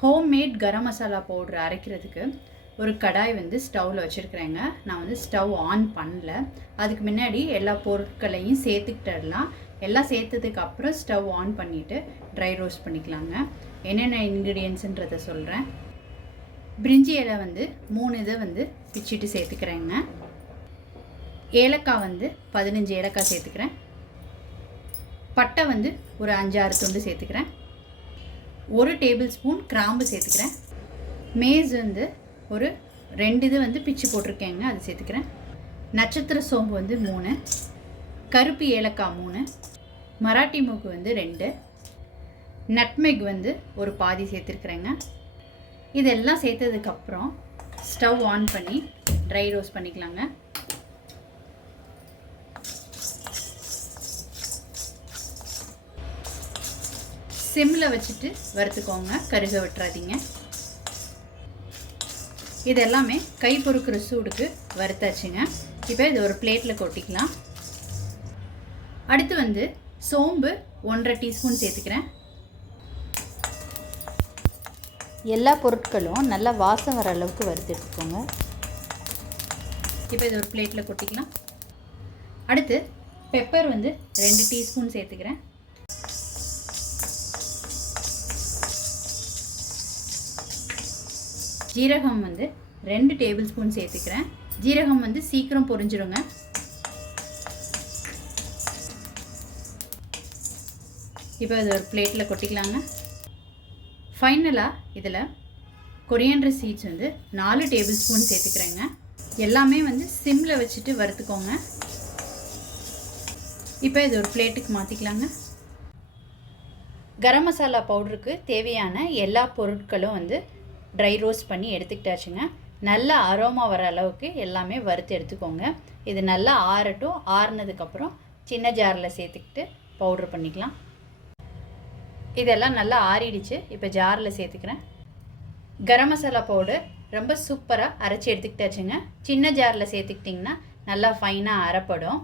Homemade garam masala powder அரைக்கிறதுக்கு ஒரு கடாய் வந்து ஸ்டவ்வில் வச்சுருக்குறேங்க. நான் வந்து ஸ்டவ் ஆன் பண்ணல. அதுக்கு முன்னாடி எல்லா பொருட்களையும் சேர்த்துக்கிட்டலாம். எல்லாம் சேர்த்ததுக்கு அப்புறம் ஸ்டவ் ஆன் பண்ணிவிட்டு ட்ரை ரோஸ்ட் பண்ணிக்கலாங்க. என்னென்ன இன்க்ரீடியன்ஸுன்றதை சொல்கிறேன். பிரிஞ்சி இலை வந்து 3 இதை வந்து பிச்சுட்டு சேர்த்துக்கிறேங்க. ஏலக்காய் வந்து 15 ஏலக்காய் சேர்த்துக்கிறேன். பட்டை வந்து ஒரு 5-6 துண்டு சேர்த்துக்கிறேன். 1 டேபிள் ஸ்பூன் கிராம்பு சேர்த்துக்கிறேன். மேஸ் வந்து ஒரு 2 இது வந்து பிச்சு போட்டிருக்கேங்க, அது சேர்த்துக்கிறேன். நட்சத்திர சோம்பு வந்து 3, கருப்பு ஏலக்காய் 3, மராட்டி மூக்கு வந்து 2, நட்மெக் வந்து ஒரு பாதி சேர்த்துருக்குறேங்க. இதெல்லாம் சேர்த்ததுக்கப்புறம் ஸ்டவ் ஆன் பண்ணி ட்ரை ரோஸ்ட் பண்ணிக்கலாங்க. சிம்மில் வச்சுட்டு வறுத்துக்கோங்க, கருக விட்டுறாதீங்க. இது எல்லாமே கை பொறுக்கிற சூடுக்கு வறுத்தாச்சுங்க. இப்போ இது ஒரு பிளேட்டில் கொட்டிக்கலாம். அடுத்து வந்து சோம்பு 1.5 டீஸ்பூன் சேர்த்துக்கிறேன். எல்லா பொருட்களும் நல்லா வாசம் வர அளவுக்கு வறுத்து எடுத்துக்கோங்க. இப்போ இது ஒரு பிளேட்டில் கொட்டிக்கலாம். அடுத்து பெப்பர் வந்து 2 டீஸ்பூன் சேர்த்துக்கிறேன். ஜீரகம் வந்து 2 டேபிள் ஸ்பூன் சேர்த்துக்கிறேன். ஜீரகம் வந்து சீக்கிரம் பொரிஞ்சிருங்க. இப்போ அது ஒரு பிளேட்டில் கொட்டிக்கலாங்க. ஃபைனலாக இதில் கொரியாண்டர் சீட்ஸ் வந்து 4 டேபிள் ஸ்பூன் சேர்த்துக்கிறேங்க. எல்லாமே வந்து சிம்மில் வச்சுட்டு வறுத்துக்கோங்க. இப்போ இது ஒரு பிளேட்டுக்கு மாற்றிக்கலாங்க. கரம் மசாலா பவுடருக்கு தேவையான எல்லா பொருட்களும் வந்து ட்ரை ரோஸ்ட் பண்ணி எடுத்துக்கிட்டாச்சுங்க. நல்லா அரோமா வர அளவுக்கு எல்லாமே வறுத்து எடுத்துக்கோங்க. இது நல்லா ஆறட்டும். ஆறுனதுக்கப்புறம் சின்ன ஜாரில் சேர்த்துக்கிட்டு பவுட்ரு பண்ணிக்கலாம். இதெல்லாம் நல்லா ஆறிடுச்சு. இப்போ ஜாரில் சேர்த்துக்கிறேன். கரம் மசாலா பவுடர் ரொம்ப சூப்பராக அரைச்சி எடுத்துக்கிட்டாச்சுங்க. சின்ன ஜாரில் சேர்த்துக்கிட்டிங்கன்னா நல்லா ஃபைனாக அரைப்படும்.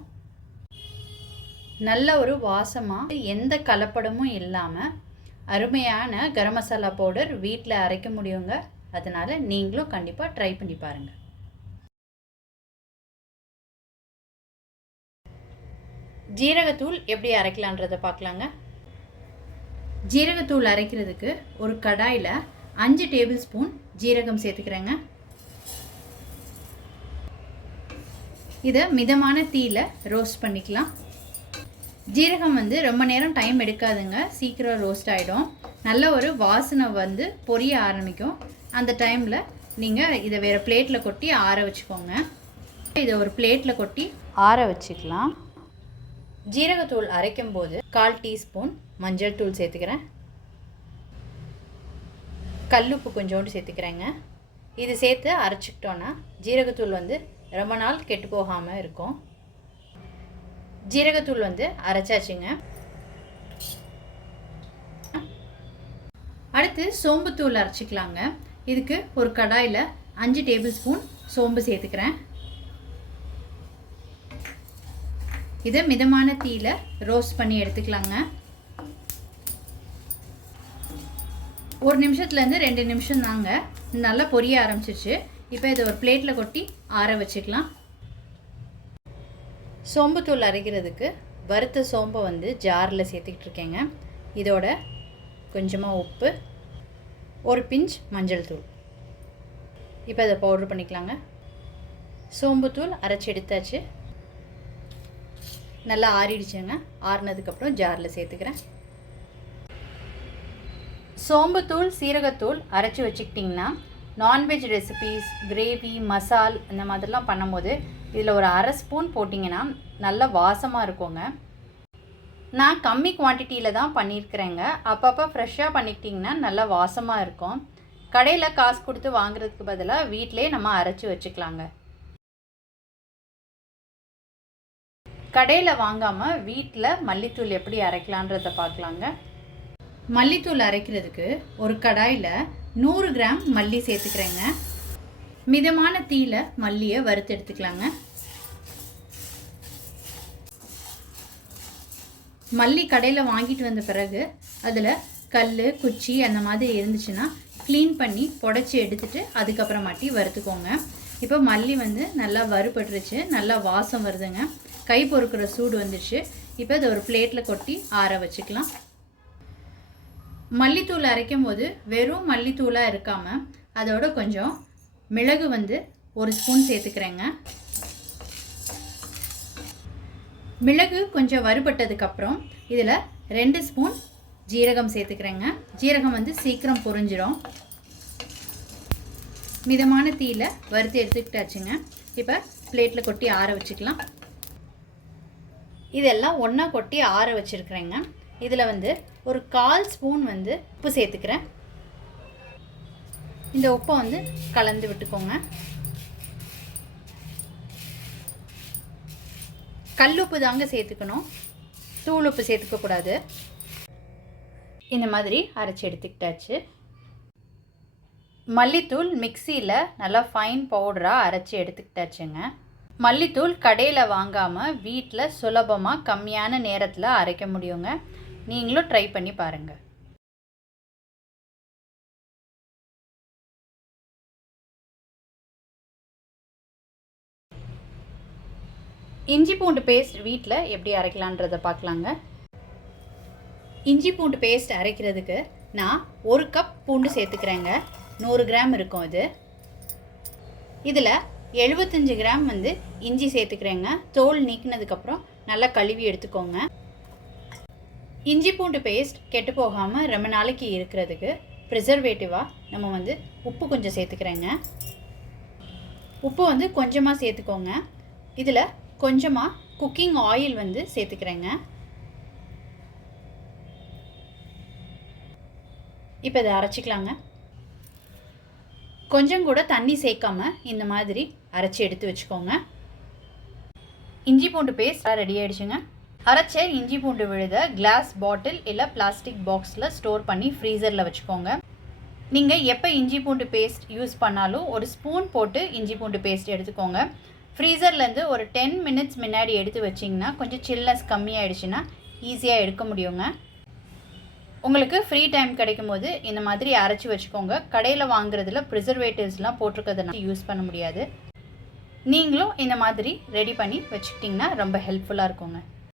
நல்ல ஒரு வாசமாக எந்த கலப்படமும் இல்லாமல் அருமையான கரம் மசாலா பவுடர் வீட்டில் அரைக்க முடியுங்க. அதனால் நீங்களும் கண்டிப்பாக ட்ரை பண்ணி பாருங்கள். ஜீரகத்தூள் எப்படி அரைக்கலான்றதை பார்க்கலாங்க. ஜீரகத்தூள் அரைக்கிறதுக்கு ஒரு கடாயில் 5 டேபிள் ஸ்பூன் ஜீரகம் சேர்த்துக்கிறேங்க. இதை மிதமான தீயில் ரோஸ்ட் பண்ணிக்கலாம். ஜீரகம் வந்து ரொம்ப நேரம் டைம் எடுக்காதுங்க, சீக்கிரம் ரோஸ்ட் ஆகிடும். நல்ல ஒரு வாசனை வந்து பொரிய ஆரம்பிக்கும். அந்த டைமில் நீங்கள் இதை வேறு பிளேட்டில் கொட்டி ஆற வச்சுக்கோங்க. இதை ஒரு பிளேட்டில் கொட்டி ஆற வச்சுக்கலாம். ஜீரகத்தூள் அரைக்கும் போது 1/4 டீஸ்பூன் மஞ்சள் தூள் சேர்த்துக்கிறேன். கல்லுப்பு கொஞ்சோண்டு சேர்த்துக்கிறேங்க. இது சேர்த்து அரைச்சிக்கிட்டோன்னா ஜீரகத்தூள் வந்து ரொம்ப நாள் கெட்டு போகாமல் இருக்கும். ஜீரகத்தூள் வந்து அரைச்சாச்சுங்க. அடுத்து சோம்புத்தூள் அரைச்சிக்கலாங்க. இதுக்கு ஒரு கடாயில் 5 டேபிள் ஸ்பூன் சோம்பு சேர்த்துக்கிறேன். இதை மிதமான தீயில் ரோஸ்ட் பண்ணி எடுத்துக்கலாங்க. 1 நிமிஷத்துலேருந்து 2 நிமிஷம் தாங்க. நல்லா பொரிய ஆரம்பிச்சிருச்சு. இப்போ இதை ஒரு பிளேட்டில் கொட்டி ஆற வச்சுக்கலாம். சோம்புத்தூள் அரைக்கிறதுக்கு வறுத்த சோம்பை வந்து ஜாரில் சேர்த்துக்கிட்டு இருக்கேங்க. இதோட கொஞ்சமாக உப்பு, ஒரு பிஞ்ச் மஞ்சள் தூள். இப்போ அதை பவுட்ரு பண்ணிக்கலாங்க. சோம்புத்தூள் அரைச்சி எடுத்தாச்சு. நல்லா ஆறிடுச்சுங்க. ஆறினதுக்கப்புறம் ஜாரில் சேர்த்துக்கிறேன். சோம்புத்தூள் சீரகத்தூள் அரைச்சி வச்சுக்கிட்டிங்கன்னா நான்வெஜ் ரெசிபீஸ், கிரேவி, மசால் இந்த மாதிரிலாம் பண்ணும்போது இதில் ஒரு 1/2 ஸ்பூன் போட்டிங்கன்னா நல்ல வாசமாக இருக்குங்க. நான் கம்மி குவான்டிட்டியில் தான் பண்ணியிருக்கிறேங்க. அப்பப்போ ஃப்ரெஷ்ஷாக பண்ணிக்கிட்டிங்கன்னா நல்லா வாசமாக இருக்கும். கடையில் காசு கொடுத்து வாங்குறதுக்கு பதிலாக வீட்டிலே நம்ம அரைச்சி வச்சுக்கலாங்க. கடையில் வாங்காமல் வீட்டில் மல்லித்தூள் எப்படி அரைக்கலான்றதை பார்க்கலாங்க. மல்லித்தூள் அரைக்கிறதுக்கு ஒரு கடாயில் 100 கிராம் மல்லி சேர்த்துக்கிறேங்க. மிதமான தீயில மல்லியை வறுத்து எடுத்துக்கலாங்க. மல்லி கடையில் வாங்கிட்டு வந்த பிறகு அதில் கல் குச்சி அந்த மாதிரி இருந்துச்சுன்னா க்ளீன் பண்ணி புடச்சி எடுத்துகிட்டு அதுக்கப்புறமாட்டி வறுத்துக்கோங்க. இப்போ மல்லி வந்து நல்லா வறுபட்டுருச்சு, நல்லா வாசம் வருதுங்க, கை பொறுக்கிற சூடு வந்துடுச்சு. இப்போ இதை ஒரு பிளேட்டில் கொட்டி ஆற வச்சுக்கலாம். மல்லித்தூள் அரைக்கும் போது வெறும் மல்லித்தூளாக இருக்காமல் அதோட கொஞ்சம் மிளகு வந்து 1 ஸ்பூன் சேர்த்துக்கிறேங்க. மிளகு கொஞ்சம் வறுபட்டதுக்கப்புறம் இதில் 2 ஸ்பூன் ஜீரகம் சேர்த்துக்கிறேங்க. ஜீரகம் வந்து சீக்கிரம் பொரிஞ்சிடும். மிதமான தீயில் வறுத்து எடுத்துக்கிட்டாச்சுங்க. இப்போ பிளேட்டில் கொட்டி ஆற வச்சுக்கலாம். இதெல்லாம் ஒன்றா கொட்டி ஆற வச்சுருக்குறேங்க. இதில் வந்து ஒரு 1/4 ஸ்பூன் வந்து உப்பு சேர்த்துக்கிறேன். இந்த உப்பை வந்து கலந்து விட்டுக்கோங்க. கல்லுப்பு தாங்க சேர்த்துக்கணும், தூள் உப்பு சேர்த்துக்கக்கூடாது. இந்த மாதிரி அரைச்சி எடுத்துக்கிட்டாச்சு. மல்லித்தூள் மிக்சியில் நல்லா ஃபைன் பவுடராக அரைச்சி எடுத்துக்கிட்டாச்சுங்க. மல்லித்தூள் கடையில் வாங்காமல் வீட்டில் சுலபமாக கம்மியான நேரத்தில் அரைக்க முடியுங்க. நீங்களும் ட்ரை பண்ணி பாருங்கள். இஞ்சி பூண்டு பேஸ்ட் வீட்டில் எப்படி அரைக்கலான்றதை பார்க்கலாங்க. இஞ்சி பூண்டு பேஸ்ட் அரைக்கிறதுக்கு நான் 1 கப் பூண்டு சேர்த்துக்கிறேங்க. 100 கிராம் இருக்கும் இது. இதில் 75 கிராம் வந்து இஞ்சி சேர்த்துக்கிறேங்க. தோல் நீக்கினதுக்கப்புறம் நல்லா கழுவி எடுத்துக்கோங்க. இஞ்சி பூண்டு பேஸ்ட் கெட்டு போகாமல் ரொம்ப நாளைக்கு இருக்கிறதுக்கு ப்ரிசர்வேட்டிவாக நம்ம வந்து உப்பு கொஞ்சம் சேர்த்துக்கிறேங்க. உப்பு வந்து கொஞ்சமாக சேர்த்துக்கோங்க. இதில் கொஞ்சமாக குக்கிங் ஆயில் வந்து சேர்த்துக்கிறேங்க. இப்போ இதை அரைச்சிக்கலாங்க. கொஞ்சம் கூட தண்ணி சேர்க்காம இந்த மாதிரி அரைச்சி எடுத்து வச்சுக்கோங்க. இஞ்சி பூண்டு பேஸ்ட் ரெடி ஆகிடுச்சுங்க. அரைச்ச இஞ்சி பூண்டு விழுத கிளாஸ் பாட்டில் இல்லை பிளாஸ்டிக் பாக்ஸில் ஸ்டோர் பண்ணி ஃப்ரீசரில் வச்சுக்கோங்க. நீங்கள் எப்போ இஞ்சி பூண்டு பேஸ்ட் யூஸ் பண்ணாலும் 1 ஸ்பூன் போட்டு இஞ்சி பூண்டு பேஸ்ட் எடுத்துக்கோங்க. ஃப்ரீசர்லேருந்து ஒரு 10 மினிட்ஸ் முன்னாடி எடுத்து வச்சிங்கன்னா கொஞ்சம் சில்னஸ் கம்மியாயிடுச்சுன்னா ஈஸியாக எடுக்க முடியுங்க. உங்களுக்கு ஃப்ரீ டைம் கிடைக்கும் போது இந்த மாதிரி அரைச்சி வச்சுக்கோங்க. கடையில் வாங்குறதுல ப்ரிசர்வேட்டிவ்ஸ்லாம் போட்டிருக்கிறதுனால யூஸ் பண்ண முடியாது. நீங்களும் இந்த மாதிரி ரெடி பண்ணி வச்சுக்கிட்டிங்கன்னா ரொம்ப ஹெல்ப்ஃபுல்லாக இருக்குங்க.